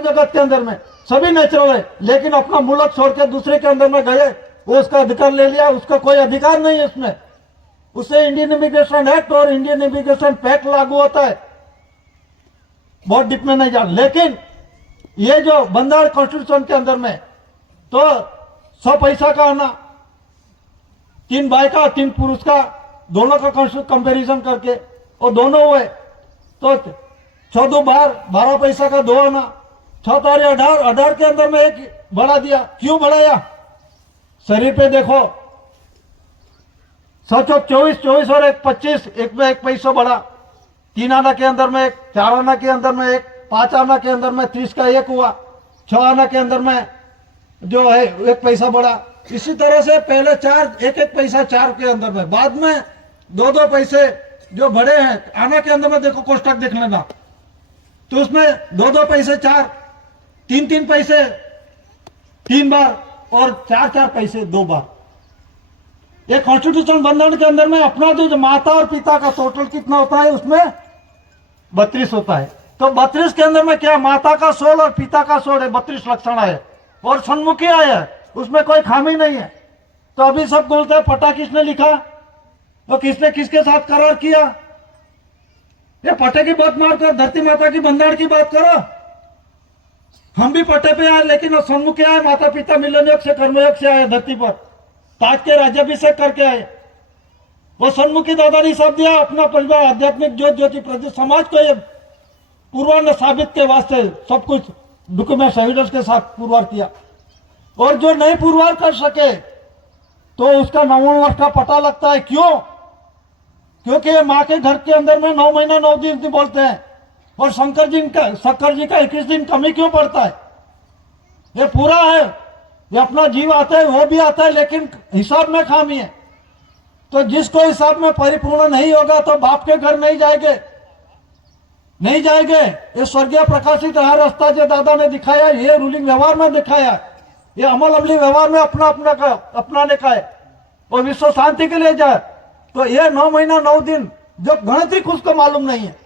जगत के अंदर में सभी नेचुरल है, लेकिन अपना मुल्क छोड़ के दूसरे के अंदर में गए, वो उसका अधिकार ले लिया, उसका कोई अधिकार नहीं है उसमें। उससे इंडियन इमिग्रेशन एक्ट और इंडियन इमिग्रेशन पैक्ट लागू होता है। बहुत डीप में नहीं जान, लेकिन ये जो बंदा कॉन्स्टिट्यूशन के अंदर में तो 100 पैसा का आना, 3 भाई का 3 पुरुष का, दोनों का कंपैरिजन करके और दोनों हुए तो 14 बार 12 पैसा का 2 आना, 6 तारीख 18 के अंदर में 1 बढ़ा दिया। क्यों बढ़ाया? शरीर पे देखो, 24 और 1 25, एक में 1 पैसा बढ़ा, 3 आना के अंदर में 1, 4 आना के अंदर में 1, 5 आना के अंदर में 30 का 1 हुआ, 6 आना के अंदर में जो है 1 पैसा बढ़ा। इसी तरह से पहले 1 पैसा 4 के अंदर में, बाद में 2 पैसे जो बढ़े हैं आना के अंदर में, देखो कोष्टक देख लेना, तो उसमें 2 पैसे 4, 3 पैसे 3 बार और 4 पैसे 2 बार। ये कॉन्स्टिट्यूशन बंधन के अंदर में अपना जो माता और पिता का टोटल कितना होता है, उसमें 32 होता है। तो 32 के अंदर में क्या, माता का 16 और पिता का 16 है, 32 लक्षण है और सन्मुखी है, उसमें कोई खामी नहीं है। तो अभी सब बोलते हैं पटा किसने लिखा, तो किसने किसके साथ करार किया? ये पटे की बात मार कर धरती माता की बंधारण की बात करो। हम भी पटे पे आए, लेकिन सन्मुखी आए, माता पिता मिलन योग से कर्मयोग से आए धरती पर, ताज के राज्याभिषेक करके आए। वो सन्मुखी दादा ने हिसाब दिया, अपना परिवार आध्यात्मिक ज्योति प्रति समाज को ये पूर्वान्न साबित के वास्ते सब कुछ डॉक्यूमेंट एविडेंस के साथ पुरवार किया। और जो नहीं पुरवार कर सके तो उसका 9 वर्ष का पता लगता है। क्यों? क्योंकि माँ के घर के अंदर में 9 महीना 9 दिन बोलते हैं, और शंकर जी का 21 दिन कमी क्यों पड़ता है? ये पूरा है, ये अपना जीव आता है, वो भी आता है, लेकिन हिसाब में खामी है। तो जिसको हिसाब में परिपूर्ण नहीं होगा तो बाप के घर नहीं जाएंगे। ये स्वर्गीय प्रकाशित है रास्ता जो दादा ने दिखाया, ये रूलिंग व्यवहार में दिखाया, ये अमल अमली व्यवहार में अपनाने का है, और विश्व शांति के लिए जाए। तो ये 9 महीना 9 दिन जो गणतरी खुद को मालूम नहीं है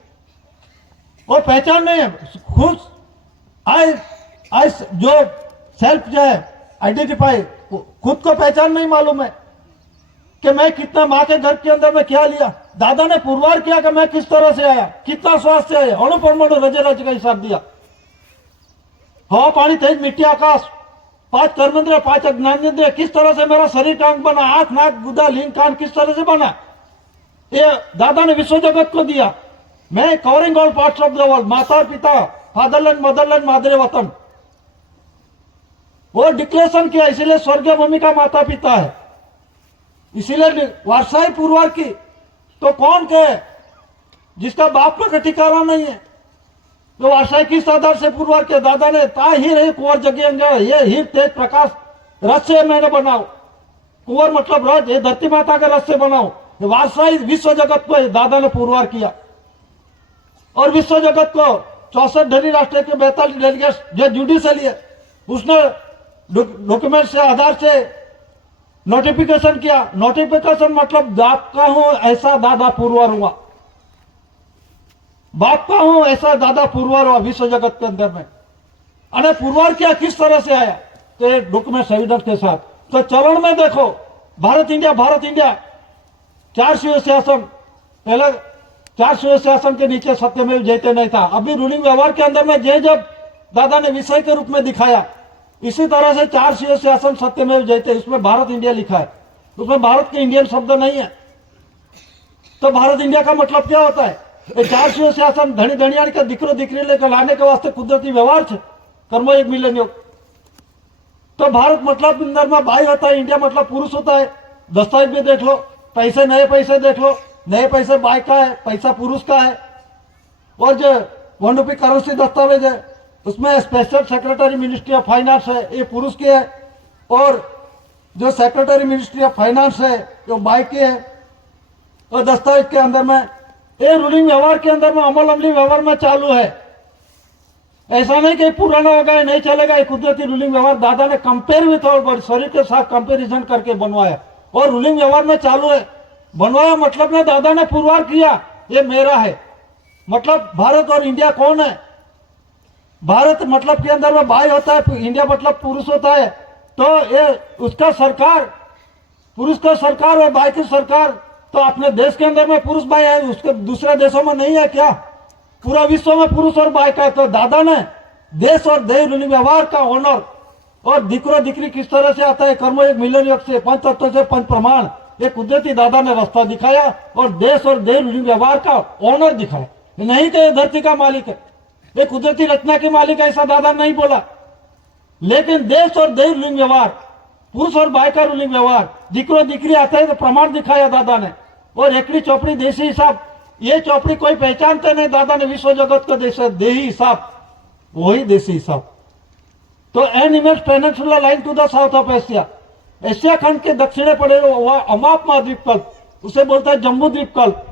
और पहचान नहीं है, खुद आई जो सेल्फ जो है आइडेंटिफाई, खुद को पहचान नहीं मालूम है कि मैं कितना माँ के घर के अंदर में क्या लिया। दादा ने पुरवार किया कि मैं किस तरह से आया, कितना स्वास्थ्य से आया, अणु परमाणु रजे का हिसाब दिया। हवा पानी तेज मिट्टी आकाश, 5 कर्मेंद्र 5 ज्ञानेंद्र, किस तरह से मेरा शरीर का अंग बना, आंख नाक गुदा लीन कान किस तरह से बना, ये दादा ने विश्व जगत को दिया। मैं covering all parts of the world, माता पिता, फादरलैंड मदरलैंड मादरे वतन, वो डिक्लेरेशन किया। इसीलिए स्वर्गीय भूमि का माता पिता है, इसीलिए वारसाई पुरवार की। तो कौन कहे जिसका बाप का ठिकाना नहीं है, तो वारसाई किस आधार से पुरवार किया? दादा ने ता ही रही कुंवर जगी, ये हीर तेज प्रकाश रस से मैंने बनाओ। कुंवर मतलब रज, ये धरती माता के रस से बनाओ। वारसाई विश्व जगत को दादा ने पुरवार किया, और विश्व जगत को 64 धनी राष्ट्र के 42 डेलीगेट जो जुडिशली है, उसने डॉक्यूमेंट से आधार से नोटिफिकेशन किया। नोटिफिकेशन मतलब बाप का हूं ऐसा दादा पुरवार हुआ, बाप का हूं ऐसा दादा पुरवार हुआ विश्व जगत के अंदर में। अरे पुरवार किया किस तरह से आया? तो ये डॉक्यूमेंट एविडेंस के साथ। तो चरण में देखो, भारत इंडिया 4 शिव शासन, पहले 4 शिव शासन के नीचे सत्यमेव जयते नहीं था। अभी रूलिंग व्यवहार के अंदर में जब दादा ने विषय के रूप में दिखाया, इसी तरह से 4 शिव शासन सत्यमेव जयते, इसमें भारत इंडिया लिखा है, उसमें भारत के इंडियन शब्द नहीं है। तो भारत इंडिया का मतलब क्या होता है? 4 शिव शासन धनी धनियाणी के दिकरो दिकरी लेकर लाने के वास्ते कुदरती व्यवहार है, कर्म एक मिलन योग। तो भारत मतलब अंदर में भाई होता है, इंडिया मतलब पुरुष होता है। दस्तावेज भी देख लो, पैसे नए पैसे देख लो, नए पैसे बाई का है, पैसा पुरुष का है। और जो 1 रुपये करेंसी दस्तावेज है, उसमें special secretary ministry of finance है, ये पुरुष की है। और जो सेक्रेटरी मिनिस्ट्री ऑफ फाइनेंस है, जो बाई की है। और दस्तावेज के अंदर में ये रूलिंग व्यवहार के अंदर में अमल अमली व्यवहार में चालू है। ऐसा नहीं कि पुराना होगा नहीं चलेगा। ये कुदरती रूलिंग व्यवहार दादा ने कंपेयर विथ और शरीर के साथ कंपेरिजन करके बनवाया, और रूलिंग व्यवहार में चालू है। बनवाया मतलब ने दादा ने पुरवार किया ये मेरा है। मतलब भारत और इंडिया कौन है? भारत मतलब के अंदर में भाई होता है, इंडिया मतलब पुरुष होता है, तो ये उसका सरकार, पुरुष का सरकार और भाई की सरकार, तो अपने देश के अंदर में पुरुष भाई है, उसके दूसरे देशों में नहीं है क्या? पूरा विश्व में पुरुष और भाई का। तो दादा ने देश और देह व्यवहार का ऑनर और दिक्रो दिक्री किस तरह से आता है, कर्मयोग मिलन योग से, पंच तत्व से पंच प्रमाण, ये कुदरती दादा ने रास्ता दिखाया और देश और देह व्यवहार का ऑनर दिखाया। नहीं कि धरती का मालिक है, ये कुदरती रचना के मालिक है, ऐसा दादा नहीं बोला। लेकिन देश और देह रूलिंग व्यवहार, पुरुष और भाई का रूलिंग व्यवहार, दिक्रो दिक्री आता है तो प्रमाण दिखाया दादा ने। और एकड़ी चौपड़ी देशी हिसाब, ये चौपड़ी कोई पहचानते नहीं, दादा ने विश्व जगत का देही हिसाब, वही देशी हिसाब। तो an image peninsula line to the south of Asia, Asia खंड के दक्षिणे पड़े हुआ अमाप महाद्वीपकल्प, उसे बोलता है जम्बू द्वीपकल्प।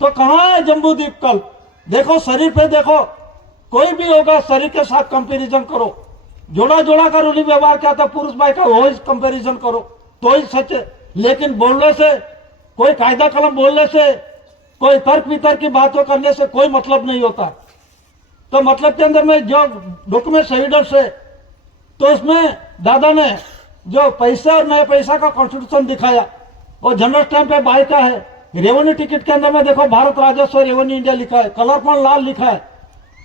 तो कहाँ है जम्बू द्वीपकल्प? देखो शरीर पे देखो, कोई भी होगा शरीर के साथ कंपैरिजन करो, जोड़ा जोड़ा का रूलिंग व्यवहार क्या था पुरुष भाई का, वो कंपैरिजन करो तो ही सच है। लेकिन बोलने से, कोई कायदा कलम बोलने से, कोई तर्क वितर्क की बातों करने से कोई मतलब नहीं होता। तो मतलब के अंदर में जो डॉक्यूमेंट एविडेंस है, तो उसमें दादा ने जो पैसा और नया पैसा का कॉन्स्टिट्यूशन दिखाया और जनरल स्टैंप पे बाई का है। रेवेन्यू टिकट के अंदर में देखो भारत राजस्व रेवेन्यू इंडिया लिखा है, कलर पर लाल लिखा है।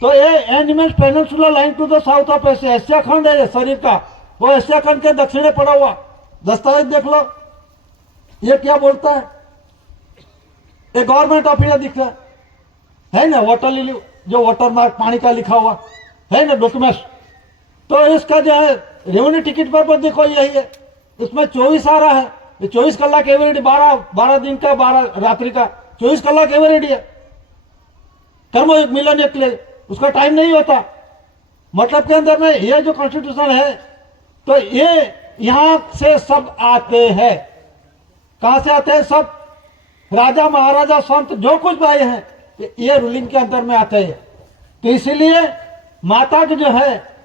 तो ये animal peninsula line to the south of Asia, Asia खंड है ये शरीर का, वो एशिया खंड के दक्षिणे पड़ा हुआ दस्तावेज देख लो। ये क्या बोलता है? ये गवर्नमेंट ऑफ इंडिया दिख रहा है ना, वाटर लिली जो वाटर मार्क पानी का लिखा हुआ है ना डॉक्यूमेंट। तो इसका जो है रेवेन्यू टिकट पर देखो यही है, इसमें 24 आ रहा है, 24 कलाक एवरेडी, 12 दिन का 12 रात्रि का 24 कलाक एवरेडी है। कर्मयोग मिलन एक ले, उसका टाइम नहीं होता। मतलब के अंदर में ये जो कॉन्स्टिट्यूशन है, तो ये यहां से सब आते हैं। कहां से आते हैं? सब राजा महाराजा संत जो कुछ भाई हैं, ये रूलिंग के अंदर में आते हैं। तो इसीलिए माता की जो है,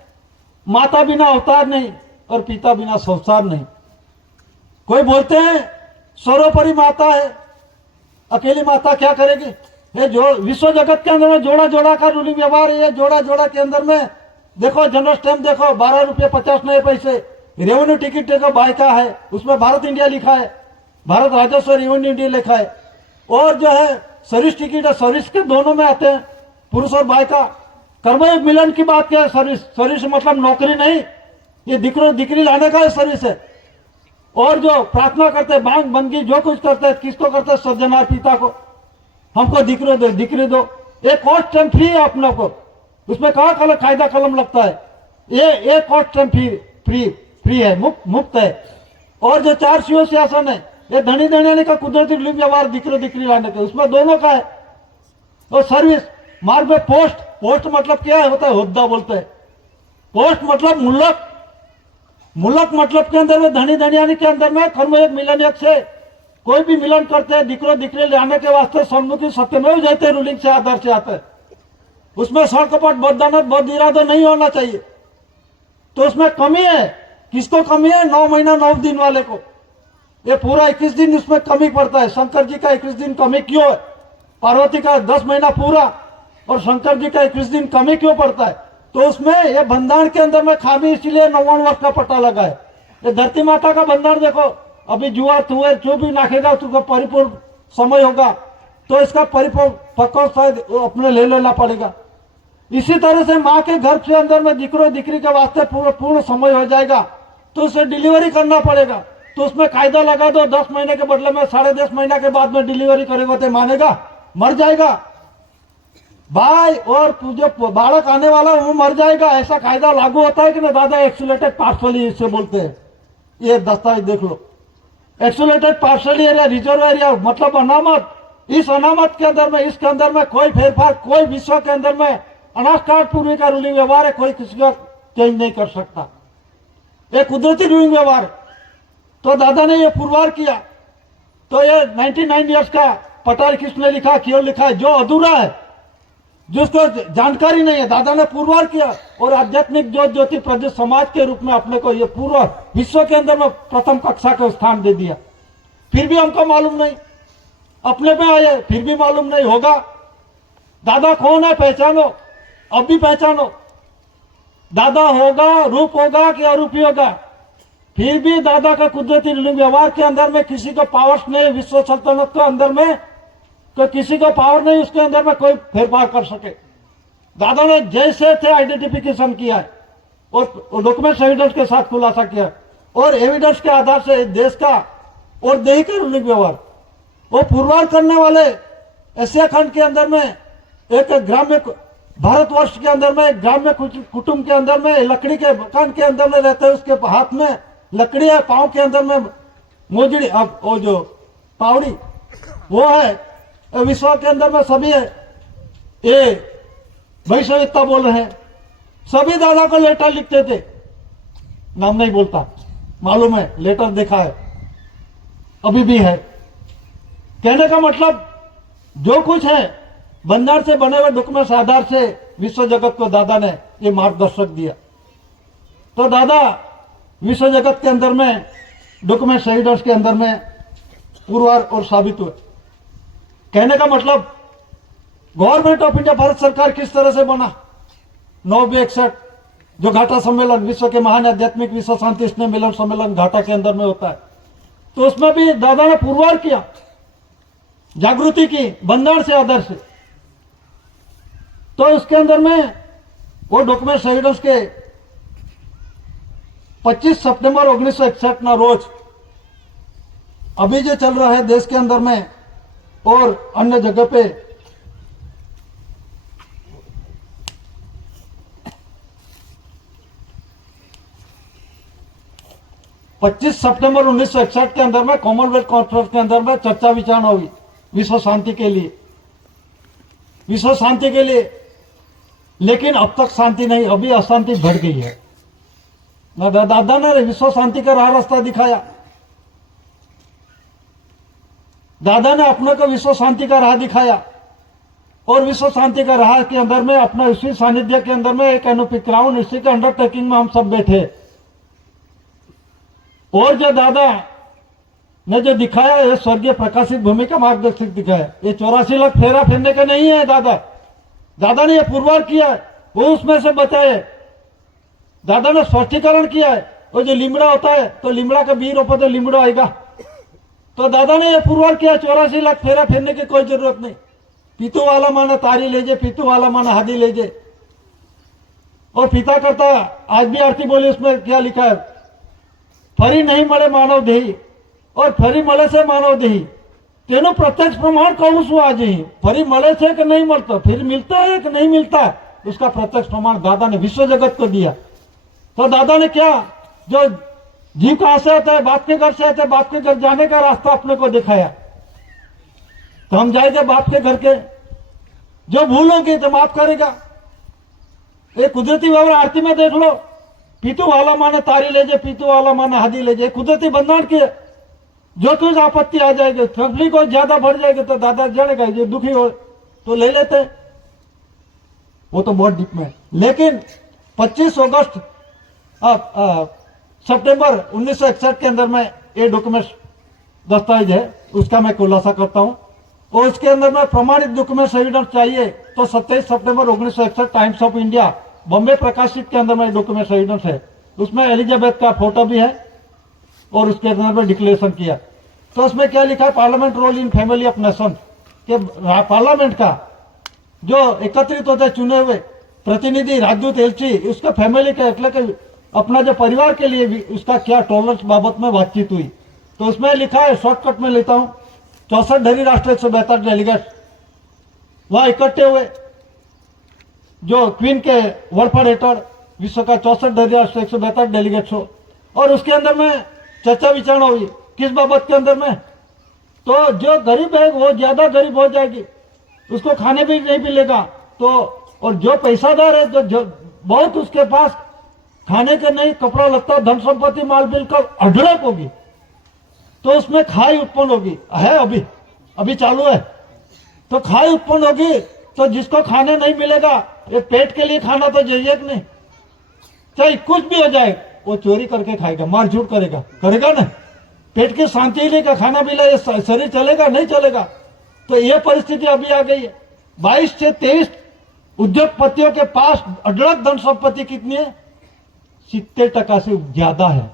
माता बिना अवतार नहीं और पिता बिना संसार नहीं। कोई बोलते हैं सर्वोपरि माता है, अकेली माता क्या करेगी? ये जो विश्व जगत के अंदर में जोड़ा जोड़ा का रूलिंग व्यवहार है, जोड़ा जोड़ा के अंदर में देखो जनरल स्टैम्प देखो 12 रुपये 50 नए पैसे, रेवेन्यू टिकट देखो बाई का है, उसमें भारत इंडिया लिखा है, भारत राजस्व रेवेन्यू इंडिया लिखा है। और जो है सर्विस टिकट है, सर्विस के दोनों में आते हैं पुरुष और भाई का। कर्मयोग मिलन की बात क्या है? सर्विस, सर्विस मतलब नौकरी नहीं, ये दिक्री लाने का सर्विस है। और जो प्रार्थना करते हैं, बांग बंदगी जो कुछ करते हैं, किसको करते हैं? सज्जनार पिता को, हमको दिक्री दो, दिक्री दो। ये कॉस्ट टाइम फ्री है अपने को, उसमें कहाँ कायदा कलम लगता है? ये कॉस्ट टाइम फ्री है, मुक्त है। और जो 4 सीओ शासन है, ये धनी देने का कुदरती व्यवहार दिक्री लाने का, उसमें दोनों का है। और सर्विस मार्ग में पोस्ट, पोस्ट मतलब क्या होता है? हुद्दा बोलते हैं। पोस्ट मतलब मुल्लक, मुल्लक मतलब के अंदर में धनी धनियानी के अंदर में कर्मयोग मिलन योग से कोई भी मिलन करते हैं, दिक्रो दिक्री लाने के वास्ते सन्मुखी सत्यमेव जयते रूलिंग से आधार से आते हैं। उसमें सड़कपट बददानत बद इरादा नहीं होना चाहिए। तो उसमें कमी है, किसको कमी है? 9 महीना 9 दिन वाले को। ये पूरा 21 दिन उसमें कमी पड़ता है। शंकर जी का 21 दिन कमी क्यों है? पार्वती का 10 महीना पूरा और शंकर जी का 21 दिन कमी क्यों पड़ता है? तो उसमें ये बंधारण के अंदर में खामी, इसीलिए 99 वर्ष का पट्टा लगा है। ये धरती माता का बंधारण देखो, अभी जुआ तुअर जो भी नाखेगा तो परिपूर्ण समय होगा, तो इसका परिपक्व शायद अपने ले लेना पड़ेगा। इसी तरह से माँ के घर के अंदर में दिक्रो दिक्री के वास्ते पूर्ण समय हो जाएगा, तो उसे डिलीवरी करना पड़ेगा। तो उसमें कायदा लगा दो, 10 महीने के बदले में 10.5 महीना के बाद में डिलीवरी करेगा तो मानेगा? मर जाएगा भाई, और जो बालक आने वाला वो मर जाएगा, ऐसा कायदा लागू होता है कि ना दादा? एक्सुलेटेड पार्शली इसे बोलते हैं। ये दस्तावेज देख लो, एक्सुलेटेड पार्शली एरिया, रिजर्व एरिया मतलब अनामत। इस अनामत के अंदर में, इसके अंदर में कोई फेरफार, कोई विश्व के अंदर में अनास्कार पूर्वी का रूलिंग व्यवहार है, कोई किसी का चेंज नहीं कर सकता। एक कुदरती रूलिंग व्यवहार। तो दादा ने ये पुरवार किया। तो ये 99 ईयर्स का पटारी किसने लिखा, क्यों लिखा है? जो अधूरा है, जिसको जानकारी नहीं है, दादा ने पुरवार किया। और आध्यात्मिक ज्योति प्रदेश समाज के रूप में अपने को ये पूरा विश्व के अंदर में प्रथम कक्षा का स्थान दे दिया। फिर भी हमको मालूम नहीं, अपने पे आए फिर भी मालूम नहीं होगा। दादा कौन है? पहचानो, अब भी पहचानो। दादा होगा, रूप होगा कि अरूपी होगा, फिर भी दादा का कुदरती व्यवहार के अंदर में किसी को पावर्स नहीं, विश्व सल्तनत के अंदर में तो किसी को पावर नहीं, उसके अंदर में कोई फेरफार कर सके। दादा ने जैसे थे आइडेंटिफिकेशन किया है और डॉक्यूमेंट एविडेंस के साथ खुलासा किया और एविडेंस के आधार से देश का और देही का रूलिंग व्यवहार वो पुरवार करने वाले एशिया खंड के अंदर में एक ग्राम्य भारतवर्ष के अंदर में ग्राम्य कुटुंब के अंदर में लकड़ी के मकान के अंदर में रहते हैं, उसके हाथ में लकड़ी है, पांव के अंदर में मोजड़ी, अब वो जो पावड़ी वो है, विश्व के अंदर में सभी है, ये वैश्विकता बोल रहे हैं। सभी दादा को लेटर लिखते थे, नाम नहीं बोलता, मालूम है, लेटर देखा है, अभी भी है। कहने का मतलब जो कुछ है बंजार से बने हुए डॉक्यूमेंट्स आधार से विश्व जगत को दादा ने ये मार्गदर्शक दिया। तो दादा विश्व जगत के अंदर में डॉक्यूमेंट एविडेंस के अंदर में पुरवार और साबित हुए। कहने का मतलब गवर्नमेंट ऑफ इंडिया, भारत सरकार किस तरह से बना, 961 जो घाटा सम्मेलन, विश्व के महान आध्यात्मिक विश्व शांति स्नेह मिलन सम्मेलन घाटा के अंदर में होता है, तो उसमें भी दादा ने पुरवार किया, जागृति की बंधारण से आदर्श से। तो उसके अंदर में वो डॉक्यूमेंट एविडेंस के 25 सितंबर 1961 ना रोज अभी जो चल रहा है देश के अंदर में और अन्य जगह पे पच्चीस सितंबर 1961 के अंदर में कॉमनवेल्थ कॉन्फ्रेंस के अंदर में चर्चा विचारणा हुई विश्व शांति के लिए, विश्व शांति के लिए। लेकिन अब तक शांति नहीं, अभी अशांति बढ़ गई है। दादा ने विश्व शांति का राह रास्ता दिखाया, दादा ने अपने को विश्व शांति का राह दिखाया और विश्व शांति का राह के अंदर में अपना इसी सानिध्य के अंदर में एक एनओपी क्राउन, इसी के अंडरटेकिंग में हम सब बैठे और जो दादा ने जो दिखाया ये स्वर्गीय प्रकाशित भूमि का मार्गदर्शक दिखाया। ये 84 लाख फेरा फेरने का नहीं है, दादा ने ये पुरवार किया है, वो उसमें से बचाए। दादा ने स्पष्टीकरण किया है, वो जो लिमड़ा होता है तो लिमड़ा का बीज रोपो तो लिमड़ा आएगा। तो दादा ने ये पुरवार किया, 84 लाख फेरा फेरने की कोई जरूरत नहीं। पीतू वाला माना तारी लेजे, पीतू वाला माना हादी लेजे। और पिता करता आज भी आरती बोली, उसमें क्या लिखा है, फरी नहीं मले मानव देही और फरी मले से मानव देही, तेनो प्रत्यक्ष प्रमाण कहूं सु आज ही। फरी मले से कि नहीं मलता, फिर मिलता है कि नहीं मिलता, उसका प्रत्यक्ष प्रमाण दादा ने विश्व जगत को दिया। तो दादा ने क्या, जो जीव कहां से आता है, बाप के घर से आता है, बाप के घर जाने का रास्ता अपने को दिखाया। तो हम जाएंगे बाप के घर के, जो भूलोगे तो माफ करेगा। एक कुदरती व्यवहार आरती में देख लो, पीतू वाला माना तारी ले जाए, पीतू वाला माना हादी ले जाए, कुदरती बंधन के जो कुछ आपत्ति आ जाएगी, तकलीफ को ज्यादा बढ़ जाएगी तो दादा जानेगा, जो दुखी हो तो ले लेते, वो तो बहुत डीप में। लेकिन 25 अगस्त सितंबर 1961 के अंदर में ये डॉक्यूमेंट दस्तावेज है, उसका मैं खुलासा करता हूं और उसके अंदर में प्रमाणित डॉक्यूमेंट एविडेंस चाहिए तो 27 सितंबर 1961 टाइम्स ऑफ इंडिया बॉम्बे प्रकाशित के अंदर में डॉक्यूमेंट एविडेंस है, उसमें एलिजाबेथ का फोटो भी है और उसके अंदर में डिक्लेरेशन किया। तो उसमें क्या लिखा है, parliament role in family of nation, के पार्लियामेंट का जो एकत्रित होते हैं चुने हुए प्रतिनिधि, राजदूत, एलची, उसका फैमिली का मतलब अपना जो परिवार के लिए भी उसका क्या टॉलरेंस बाबत में बातचीत हुई। तो उसमें लिखा है, शॉर्टकट में लेता हूं, 64 धरी राष्ट्र 172 डेलीगेट वहां इकट्ठे हुए, जो क्वीन के वर्फर हेठड़ विश्व का 64 धरी राष्ट्र 172 डेलीगेट्स हो। और उसके अंदर में चर्चा विचारणा हुई, किस बाबत के अंदर में, तो जो गरीब है वो ज्यादा गरीब हो जाएगी, उसको खाने भी नहीं मिलेगा, तो और जो पैसादार है जो बहुत उसके पास खाने के नहीं, कपड़ा लगता, धन संपत्ति, माल बिल का अढ़ड़क होगी, तो उसमें खाई उत्पन्न होगी, है अभी चालू है। तो खाई उत्पन्न होगी तो जिसको खाने नहीं मिलेगा, ये पेट के लिए खाना तो चाहिए कि नहीं, चाहे कुछ भी हो जाए वो चोरी करके खाएगा, मारझूट करेगा ना, पेट की शांति नहीं का खाना मिला, ये शरीर चलेगा नहीं चलेगा। तो ये परिस्थिति अभी आ गई है। 22 से 23 उद्योगपतियों के पास अढळक धन संपत्ति कितनी है, 70% से ज्यादा है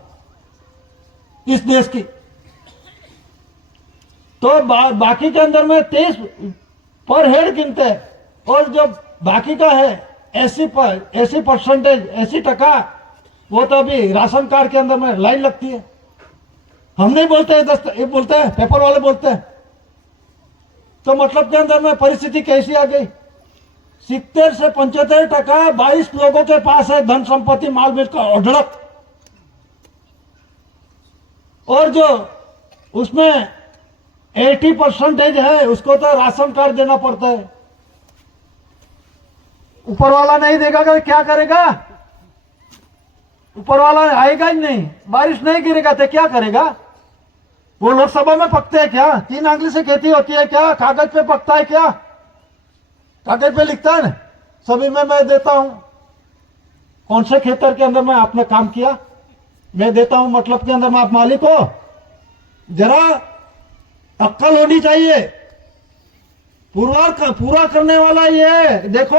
इस देश की। तो बाकी के अंदर में 23 पर हेड गिनते हैं, और जो बाकी का है 80%, 80%, वो तो अभी राशन कार्ड के अंदर में लाइन लगती है। हम नहीं बोलते हैं, ये बोलते हैं, पेपर वाले बोलते हैं। तो मतलब के अंदर में परिस्थिति कैसी आ गई? 70 से 75% 22 लोगों के पास है धन संपत्ति, माल मिल का अढड़क, और जो उसमें 80% है उसको तो राशन कार्ड देना पड़ता है। ऊपर वाला नहीं देगा तो क्या करेगा? ऊपर वाला आएगा ही नहीं, बारिश नहीं गिरेगा तो क्या करेगा? वो लोकसभा में पकते हैं क्या? 3 आंगली से खेती होती है क्या? कागज पे पकता है क्या? कागज पे लिखता है ना, सभी में मैं देता हूं। कौन से खेतर के अंदर में आपने काम किया? मैं देता हूं मतलब के अंदर में आप मालिक हो। जरा अक्ल होनी चाहिए। पूरा करने वाला ये है। देखो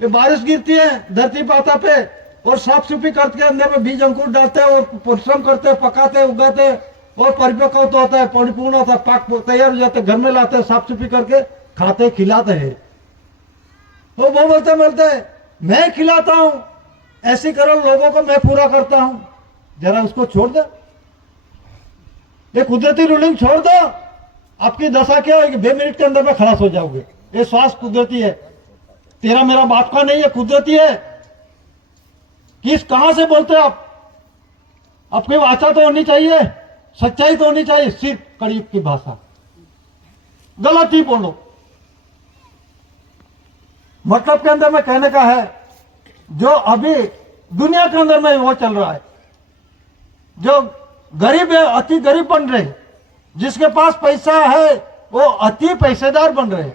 ये बारिश गिरती है धरती पाता पे, और साफ सुफी करके अंदर में बीज अंकुर डालते हैं और परिश्रम करते हैं, पकाते हैं, उगाते हैं, और परिपक्व तो होता है, परिपूर्ण होता है, पाक तैयार हो जाते हैं, घर में लाते हैं, साफ सुफी करके खाते खिलाते हैं। वो बोलते मैं खिलाता हूं, ऐसी करो लोगों को, मैं पूरा करता हूं। जरा उसको छोड़ दो, ये कुदरती रूलिंग छोड़ दो। आपकी दशा क्या होगी? 2 मिनट के अंदर में खलास हो जाओगे। ये श्वास कुदरती है, तेरा मेरा बाप का नहीं है, कुदरती है। कहां से बोलते हो आप? आपकी वाचा तो होनी चाहिए, सच्चाई तो होनी चाहिए, सिर्फ कलयुग की भाषा गलत ही बोलो। मतलब के अंदर में कहने का है, जो अभी दुनिया के अंदर में वो चल रहा है, जो गरीब है अति गरीब बन रहे, जिसके पास पैसा है वो अति पैसेदार बन रहे,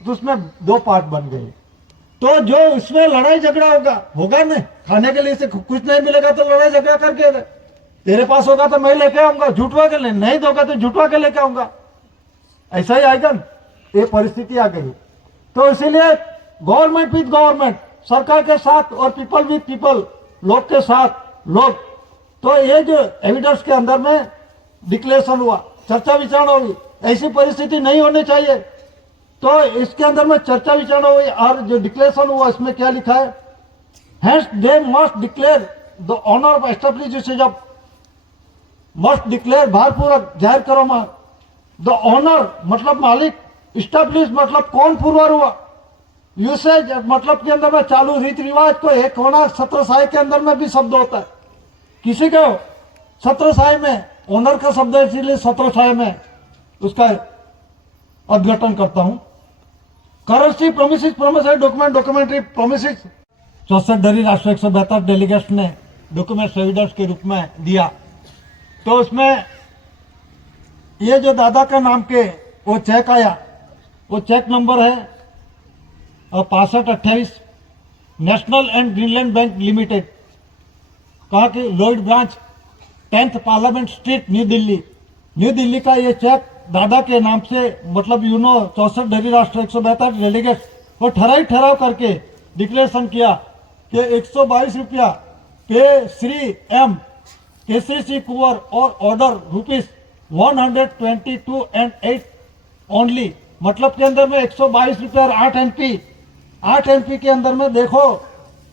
तो उसमें 2 पार्ट बन गए। तो जो इसमें लड़ाई झगड़ा होगा ना, खाने के लिए से कुछ नहीं मिलेगा तो लड़ाई झगड़ा करके तेरे पास होगा तो मैं लेके आऊंगा, झूठवा के नहीं दोगा तो झूठवा के लेके आऊंगा, ऐसा ही आएगा। ये परिस्थिति आ गई। तो इसीलिए गवर्नमेंट विद गवर्नमेंट, सरकार के साथ, और पीपल विद पीपल, लोग के साथ लोग। तो ये जो एविडेंस के अंदर में डिक्लेरेशन हुआ, चर्चा विचारणा हुई, ऐसी परिस्थिति नहीं होनी चाहिए। तो इसके अंदर में चर्चा विचारणा हुई, और जो डिक्लेरेशन हुआ इसमें क्या लिखा है? Hence they must declare the honor of established usage of, must declare भारपूर्वक जाहिर करो द ऑनर मतलब मालिक, स्टैब्लिश मतलब कौन पूर्वर हुआ, यूसेज मतलब के अंदर में चालू रीति रिवाज को एक होना। छत्रछाया के अंदर में भी शब्द होता है, किसी को छत्रछाया में ऑनर का शब्द है, इसीलिए छत्रछाया में उसका अध्ययन करता हूं। Currency promises, promissory document, documentary promises 64 धरी राष्ट्र 172 डेलीगेट्स ने डॉक्यूमेंट एविडेंस के रूप में दिया। तो उसमें ये जो दादा का नाम के वो चेक आया, वो चेक नंबर है 6528 national and Greenland bank limited, कहा कि Lloyd branch 10th parliament street new Delhi का ये चेक दादा के नाम से, मतलब 64 धरी राष्ट्र 172 डेलीगेट्स वो ठराव करके डिक्लेरेशन किया कि 122 रुपया पे श्री एम केसरी सिंह कुंवर और ऑर्डर ₹122 and 8 ओनली। मतलब के अंदर में 122 रुपया और 8 एमपी के अंदर में देखो,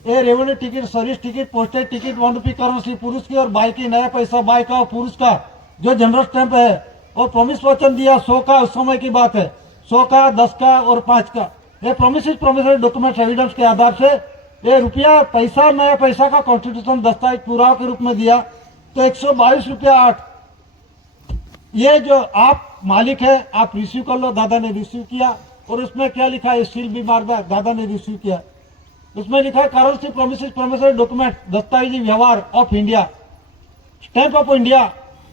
ये revenue ticket, service ticket, postage ticket, 1 रुपये करेंसी पुरुष की, और बाई की नया पैसा, बाई का और पुरुष का जो जनरल स्टैंप है, और प्रॉमिस वचन दिया 100 का, उस समय की बात है, 100 का, 10 का और 5 का। ये प्रोमिसरी डॉक्यूमेंट एविडेंस के आधार से ये रुपया पैसा, नया पैसा का कॉन्स्टिट्यूशन दस्तावेज पुरावा के रूप में दिया। तो 122 रुपया 8, ये जो आप मालिक है आप रिसीव कर लो। दादा ने रिसीव किया, और उसमें क्या लिखा है? सील भी मार दिया, दादा ने रिसीव किया। उसमें लिखा है करेंसी प्रोमिसरी डॉक्यूमेंट, दस्तावेजी व्यवहार of India, stamp of India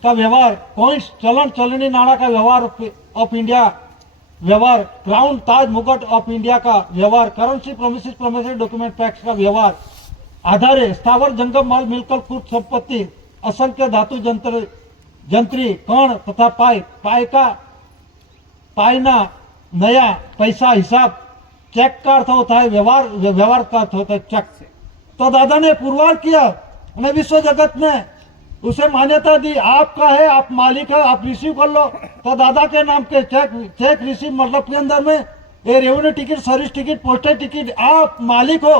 का व्यवहार, कॉइन्स चलन चलनी नाणा का व्यवहार ऑफ इंडिया व्यवहार, क्राउन ताज मुकुट ऑफ इंडिया का व्यवहार, करेंसी प्रोमिसरी डॉक्यूमेंट पैक्स का व्यवहार, आधारे स्थावर जंगम माल मिलकर कुछ संपत्ति, असंख्य धातु जंत्री कण तथा पाई का पाइना नया पैसा हिसाब। चेक का अर्थ होता है व्यवहार का अर्थ होता है चेक से। तो दादा ने पुरवार किया उन्हें विश्व जगत में उसे मान्यता दी, आपका है, आप मालिक है, आप रिसीव कर लो। तो दादा के नाम के चेक रिसीव मतलब के अंदर में ये revenue ticket, service ticket, postal ticket, आप मालिक हो।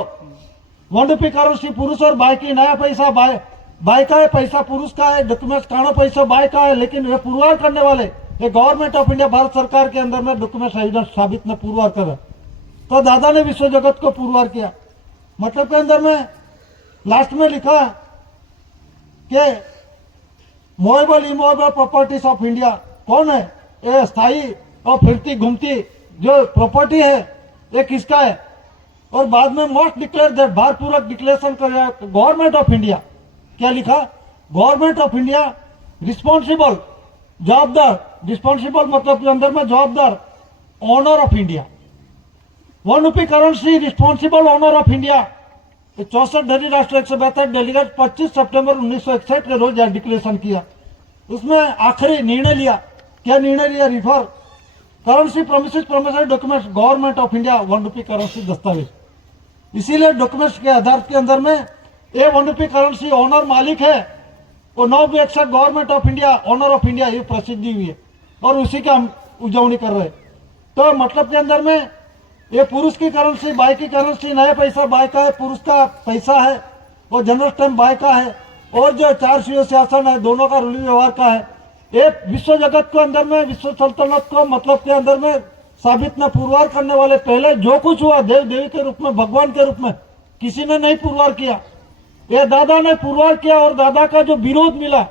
1 रुपये करेंसी पुरुष और बाई की, नया पैसा बाई का है, पैसा पुरुष का है, डॉक्यूमेंट कानो पैसा बाई का है। लेकिन वे पुरवार करने वाले ये गवर्नमेंट ऑफ इंडिया, भारत सरकार के अंदर में डॉक्यूमेंट एविडेंस साबित में पुरवार कर। तो दादा ने विश्व जगत को पुरवार किया। मतलब के अंदर में लास्ट में लिखा कि movable immovable properties of India कौन है? ये स्थायी और फिरती घूमती जो प्रॉपर्टी है ये किसका है? और बाद में मोस्ट डिक्लेयर दैट भारपूर्वक डिक्लेरेशन कर गवर्नमेंट ऑफ इंडिया। क्या लिखा? गवर्नमेंट ऑफ इंडिया रिस्पॉन्सिबल, जवाबदार, रिस्पॉन्सिबल मतलब के अंदर में जवाबदार, ऑनर ऑफ इंडिया। 1 रुपये currency responsible honour of India. 64 धरी राष्ट्र 172 डेलीगेट 25 सितंबर 1961 के रोज डिक्लेरेशन किया। उसमें आखिरी निर्णय लिया। क्या निर्णय लिया? Refer currency promises promissory documents government of India 1 रुपये करेंसी दस्तावेज। इसीलिए डॉक्यूमेंट्स के आधार के अंदर में ये 1 रुपये करेंसी ऑनर मालिक है, वो 9 भी except government of India, honour of India, ये प्रसिद्धि हुई है और उसी का हम उजवनी कर रहे हैं। तो मतलब के अंदर में ये पुरुष की करेंसी, बाई की करेंसी, नया पैसा बाई का है, पुरुष का पैसा है, वो जनरल स्टैम्प बाई का है, और जो 4 शासन है दोनों का रूलिंग व्यवहार का है। ये विश्व जगत के अंदर में, विश्व सल्तनत को मतलब के अंदर में साबित में पुरवार करने वाले पहले जो कुछ हुआ देव देवी के रूप में, भगवान के रूप में, किसी ने नहीं पुरवार किया। ये दादा ने पुरवार किया और दादा का जो विरोध मिला,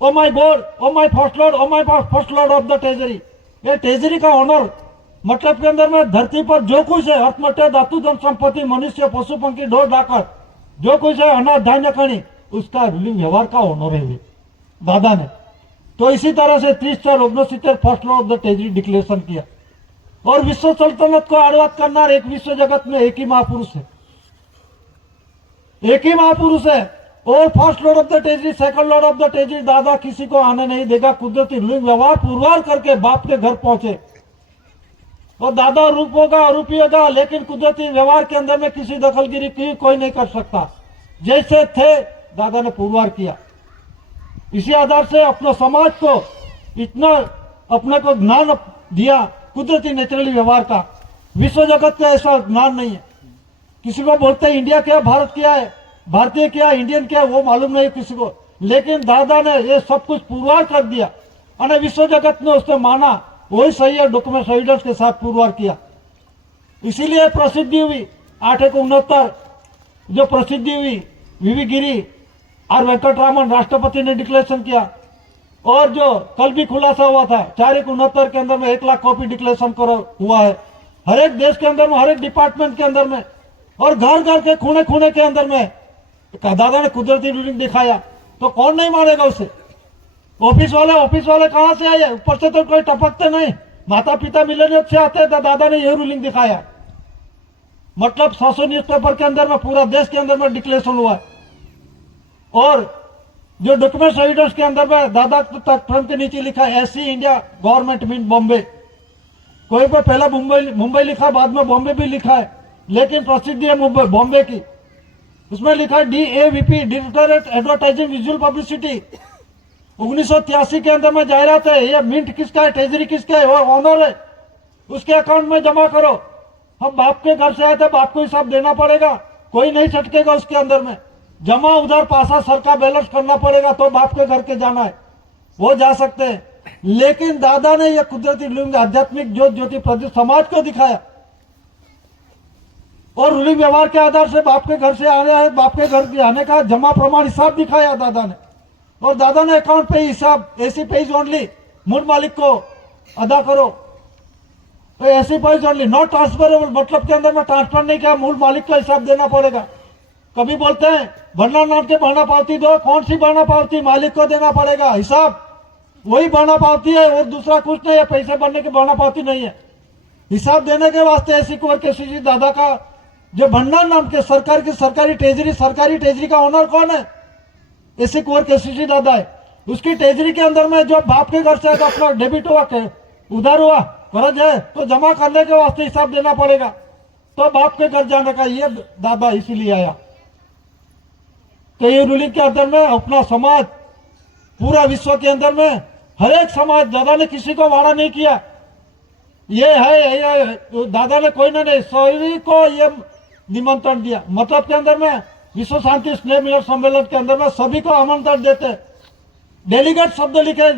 oh my God, oh my first Lord, oh my first Lord of the treasury, ये ट्रेजरी का ऑनर मतलब के अंदर में धरती पर जो कुछ है, अर्थ मटे, धातु, धन संपत्ति, मनुष्य, पशु पंखी, ढोर डाकर जो कुछ है, अनाज धान्य खनी, उसका रूलिंग व्यवहार का ऑनर है दादा ने। तो इसी तरह से 30/4/69 first law of the treasury declaration किया। और विश्व सल्तनत को आड़वाद करना एक विश्व जगत में एक ही महापुरुष है, एक ही महापुरुष है। और first Lord of the treasury, second Lord of the treasury दादा किसी को आने नहीं देगा। कुदरती रूलिंग व्यवहार पुरवार करके बाप के घर पहुंचे। और दादा रूप होगा, आरोपी होगा, लेकिन कुदरती व्यवहार के अंदर में किसी दखलगिरी की कोई नहीं कर सकता। जैसे थे दादा ने पुरवार किया। इसी आधार से अपने समाज को इतना अपने को ज्ञान दिया कुदरती नेचुरली व्यवहार का। विश्व जगत का ऐसा ज्ञान नहीं है। किसी को बोलते हैं इंडिया क्या, भारत क्या है, भारतीय क्या, इंडियन क्या, वो मालूम नहीं किसी को। लेकिन दादा ने ये सब कुछ पुरवार कर दिया और विश्व जगत ने उसने माना, वही सही है, डॉक्यूमेंट एविडेंस के साथ पुरवार किया। इसीलिए प्रसिद्धि हुई 8/1/69 जो प्रसिद्धि हुई, वीवी गिरी और वेंकटरामन राष्ट्रपति ने डिक्लेरेशन किया। और जो कल भी खुलासा हुआ था 4/1/69 के अंदर में 1 लाख कॉपी डिक्लेरेशन हुआ है हर एक देश के अंदर में, हर एक डिपार्टमेंट के अंदर में, और घर घर के कोने कोने के अंदर में दादा ने कुदरती रूलिंग दिखाया। तो कौन नहीं मानेगा उसे? ऑफिस वाले कहां से आए? ऊपर से तो कोई टपकते नहीं, माता पिता मिलेनियत से आते हैं। तो दादा ने ये रूलिंग दिखाया। मतलब 100 न्यूज़पेपर के अंदर में पूरा देश के अंदर में डिक्लेरेशन हुआ। और जो डॉक्यूमेंट एविडेंस के अंदर में दादा तक फ्रंट के नीचे लिखा है SC India government mean Bombay. कोई पर पहला मुंबई लिखा, बाद में बॉम्बे भी लिखा है, लेकिन प्रसिद्धि है मुंबई बॉम्बे की। उसमें लिखा है DAVP directorate advertising visual publicity. 1983 के अंदर में जाहिरात है। ये मिंट किसका है, ट्रेजरी किसका है, वो ऑनर है, उसके अकाउंट में जमा करो। हम बाप के घर से आए थे, बाप को हिसाब देना पड़ेगा, कोई नहीं छटकेगा उसके अंदर में। जमा उधर पासा सर का बैलेंस करना पड़ेगा, तो बाप के घर के जाना है, वो जा सकते हैं। लेकिन दादा ने यह कुदरती रूलिंग आध्यात्मिक ज्योति प्रदीप समाज को दिखाया। और रूलिंग व्यवहार के आधार से बाप के घर से आया है, बाप के घर के आने का जमा प्रमाण हिसाब दिखाया दादा ने। और दादा ने अकाउंट पे हिसाब ऐसी पेज ओनली मूल मालिक को अदा करो, तो ऐसी पेज ओनली नॉट ट्रांसफरेबल, मतलब के अंदर में ट्रांसफर नहीं किया, मूल मालिक का हिसाब देना पड़ेगा। कभी बोलते हैं भंडार नाम के बहाना पावती दो, कौन सी बहाना पावती? मालिक को देना पड़ेगा हिसाब, वही बहाना पावती है और दूसरा कुछ नहीं है। पैसे भरने की बहाना पावती नहीं है। हिसाब देने के वास्ते ऐसी कुंवर केसीजी दादा का जो भंडार नाम के सरकारी ट्रेजरी का ओनर कौन है? ऐसी कुंवर केसीजी दादा है। उसकी ट्रेजरी के अंदर में जो बाप के घर से आएगा, अपना डेबिट हुआ, उधार हुआ, कर्ज है, तो जमा करने के वास्ते हिसाब देना पड़ेगा, तो बाप के घर जाने का ये दादा इसीलिए आया। तो ये रूलिंग के अंदर में अपना समाज पूरा विश्व के अंदर में हर एक समाज, दादा ने किसी को वाड़ा नहीं किया। ये है ये दादा ने कोई नहीं, सभी को ये निमंत्रण दिया। मतलब के अंदर में विश्व शांति स्नेह मिलन सम्मेलन के अंदर में सभी को आमंत्रण देते। डेलीगेट शब्द लिखे,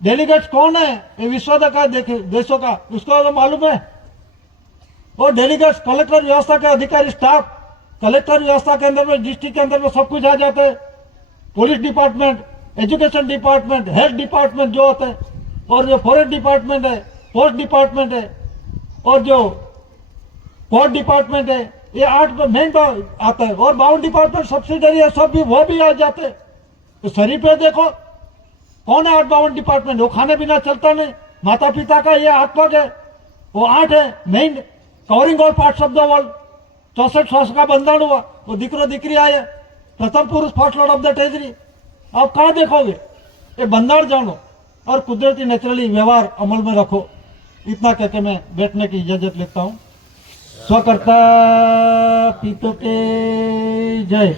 डेलीगेट्स कौन है? ये विश्व का देशों का, उसको तो मालूम है। और डेलीगेट्स कलेक्टर व्यवस्था के अधिकारी स्टाफ, कलेक्टर व्यवस्था के अंदर में डिस्ट्रिक्ट के अंदर में सब कुछ आ जाते हैं। Police department, education department, health department जो होते हैं, और जो फॉरेस्ट डिपार्टमेंट है, पोस्ट डिपार्टमेंट है, और जो पोर्ट डिपार्टमेंट है, ये 8 मेन तो आता है। और 52 डिपार्टमेंट सब्सिडरी है, सब भी वो भी आ जाते हैं। तो शरीर पे देखो कौन है 8-52 डिपार्टमेंट, वो खाने बिना चलता नहीं। माता पिता का ये 8 पग है, वो 8 है main covering all parts of the world. 64 वर्ष का बंधन हुआ, वो दीकरो दीकरी आए, प्रथम पुरुष first Lord of the treasury. आप कहाँ देखोगे? ये बंधन जानो और कुदरती नेचुरली व्यवहार अमल में रखो। इतना कहकर मैं बैठने की इजाजत लेता हूँ। स्वकर्ता पितों के जय।